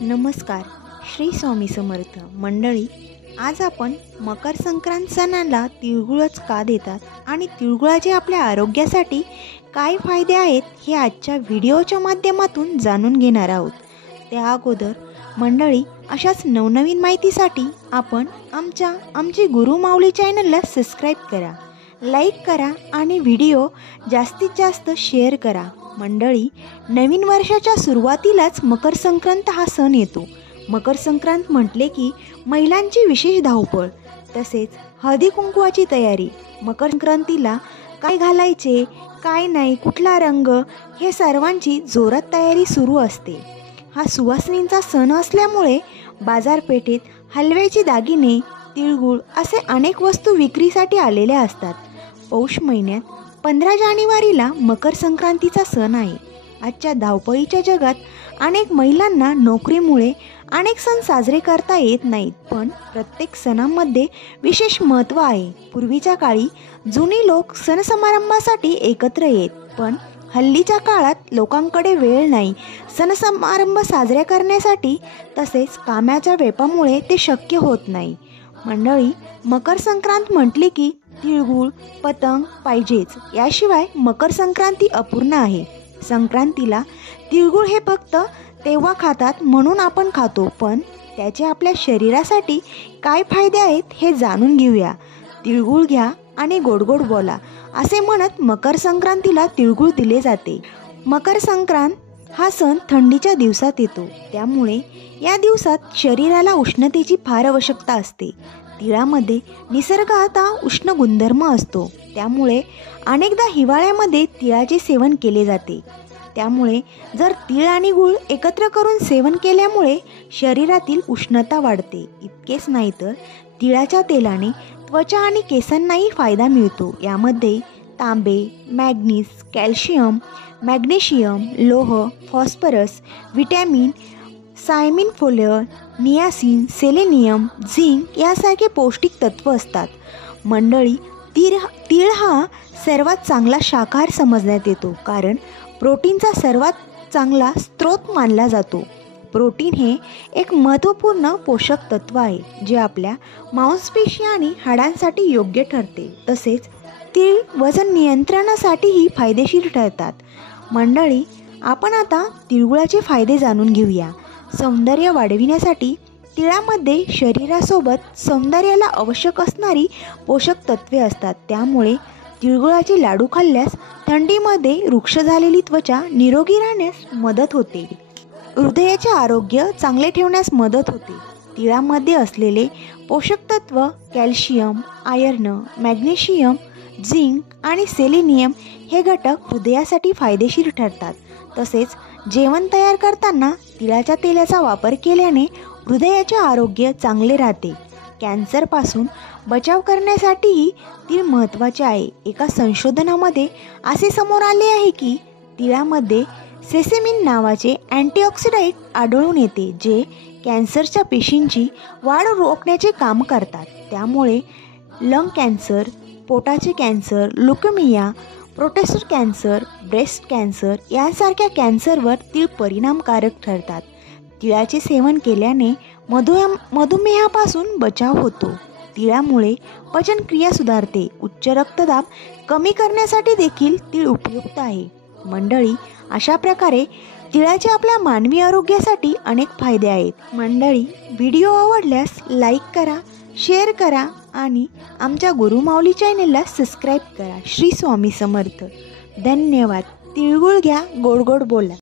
नमस्कार. श्री स्वामी समर्थ मंडळी. आज आपण मकर संक्रांत सणाला तिळगुळच का देतात आणि तिळगुळाचे आपल्या आरोग्यासाठी काय फायदे आहेत हे आजच्या व्हिडिओच्या माध्यमातून जाणून घेणार आहोत. त्या अगोदर मंडळी, अशाच नवनवीन माहितीसाठी आपण आमची गुरु माऊली चॅनलला सबस्क्राईब करा, लाईक करा आणि व्हिडिओ जास्तीत जास्त शेअर करा. मंडळी, नवीन वर्षाच्या सुरुवातीलाच मकर संक्रांत हा सण येतो. मकर संक्रांत म्हटले की महिलांची विशेष धावपळ, तसेच हळदी कुंकवाची तयारी. मकर संक्रांतीला काय घालायचे, काय नाही, कुठला रंग, हे सर्वांची जोरात तयारी सुरू असते. हा सुवासिनींचा सण असल्यामुळे बाजारपेठेत हलव्याचे दागिने, तिळगुळ असे अनेक वस्तू विक्रीसाठी आलेल्या असतात. पौष महिन्यात 15 जानेवारीला मकर संक्रांतीचा सण आहे. आजच्या धावपळीच्या जगात अनेक महिलांना नोकरीमुळे अनेक सण साजरे करता येत नाहीत, पण प्रत्येक सणामध्ये विशेष महत्त्व आहे. पूर्वीच्या काळी जुनी लोक सण समारंभासाठी एकत्र येत, पण हल्लीच्या काळात लोकांकडे वेळ नाही सण समारंभ साजरे करण्यासाठी, तसेच कामाच्या व्यापामुळे ते शक्य होत नाही. मंडळी, मकर संक्रांत म्हटली की तिळगुळ, पतंग पाहिजेच, याशिवाय मकर संक्रांती अपूर्ण आहे. संक्रांतीला तिळगुळ हे फक्त तेव्हा खातात म्हणून आपण खातो, पण त्याचे आपल्या शरीरासाठी काय फायदे आहेत हे जाणून घेऊया. तिळगुळ घ्या आणि गोड गोड बोला, असे म्हणत मकर संक्रांतीला तिळगुळ दिले जाते. मकर संक्रांत हा सण थंडीच्या दिवसात येतो, त्यामुळे या दिवसात शरीराला उष्णतेची फार आवश्यकता असते. तिळामध्ये निसर्गतः उष्ण गुणधर्म असतो, त्यामुळे अनेकदा हिवाळ्यामध्ये तिळाचे सेवन केले जाते. त्यामुळे जर तीळ आणि गूळ एकत्र करून सेवन केल्यामुळे शरीरातील उष्णता वाढते. इतकेच नाही तर तिळाच्या तेलाने त्वचा आणि केसांनाही फायदा मिळतो. यामध्ये तांबे, मॅग्नीज, कॅल्शियम, मॅग्नेशियम, लोह, फॉस्फरस, विटॅमिन, सायमिन फोलेअर, नियासिन, सेलेनियम, झिंक यासारखे पौष्टिक तत्व असतात. मंडळी, तीळ हा सर्वात चांगला शाकाहार समजण्यात येतो, कारण प्रोटीनचा सर्वात चांगला स्रोत मानला जातो. प्रोटीन हे एक महत्त्वपूर्ण पोषक तत्व आहे, जे आपल्या मांसपेशी आणि हाडांसाठी योग्य ठरते. तसेच तीळ वजन नियंत्रणासाठीही फायदेशीर ठरतात. मंडळी, आपण आता तिळगुळाचे फायदे जाणून घेऊया. सौंदर्य वाढविण्यासाठी तिळामध्ये शरीरासोबत सौंदर्याला आवश्यक असणारी पोषक तत्वे असतात. त्यामुळे तिळगुळाचे लाडू खाल्ल्यास थंडीमध्ये रुक्ष झालेली त्वचा निरोगी राहण्यास मदत होते. हृदयाचे आरोग्य चांगले ठेवण्यास मदत होते. तिळामध्ये असलेले पोषक तत्व कॅल्शियम, आयर्न, मॅग्नेशियम, झिंक आणि सेलेनियम हे घटक हृदयासाठी फायदेशीर ठरतात. तसेच जेवण तयार करताना तिळाच्या तेलाचा वापर केल्याने हृदयाचे आरोग्य चांगले राहते. कॅन्सरपासून बचाव करण्यासाठीही तीळ महत्त्वाचे आहे. एका संशोधनामध्ये असे समोर आले आहे की तिळामध्ये सेसेमिन नावाचे अँटीऑक्सिडंट आढळून येते, जे कॅन्सरच्या पेशींची वाढ रोखण्याचे काम करतात. त्यामुळे लंग कॅन्सर, पोटाचे cancer, leukaemia, prostate cancer, breast cancer यासारख्या कॅन्सरवर तीळ परिणामकारक ठरतात. तिळाचे सेवन केल्याने मधुमेहापासून बचाव होतो. तिळामुळे पचनक्रिया सुधारते. उच्च रक्तदाब कमी करण्यासाठी देखील तीळ उपयुक्त आहे. मंडळी, अशा प्रकारे तिळाचे आपल्या मानवी आरोग्यासाठी अनेक फायदे आहेत. मंडळी, व्हिडिओ आवडल्यास लाईक करा, शेअर करा आणि आमच्या गुरु माऊली चॅनलला सबस्क्राईब करा. श्री स्वामी समर्थ. धन्यवाद. तिळगुळ घ्या, गोड गोड बोला.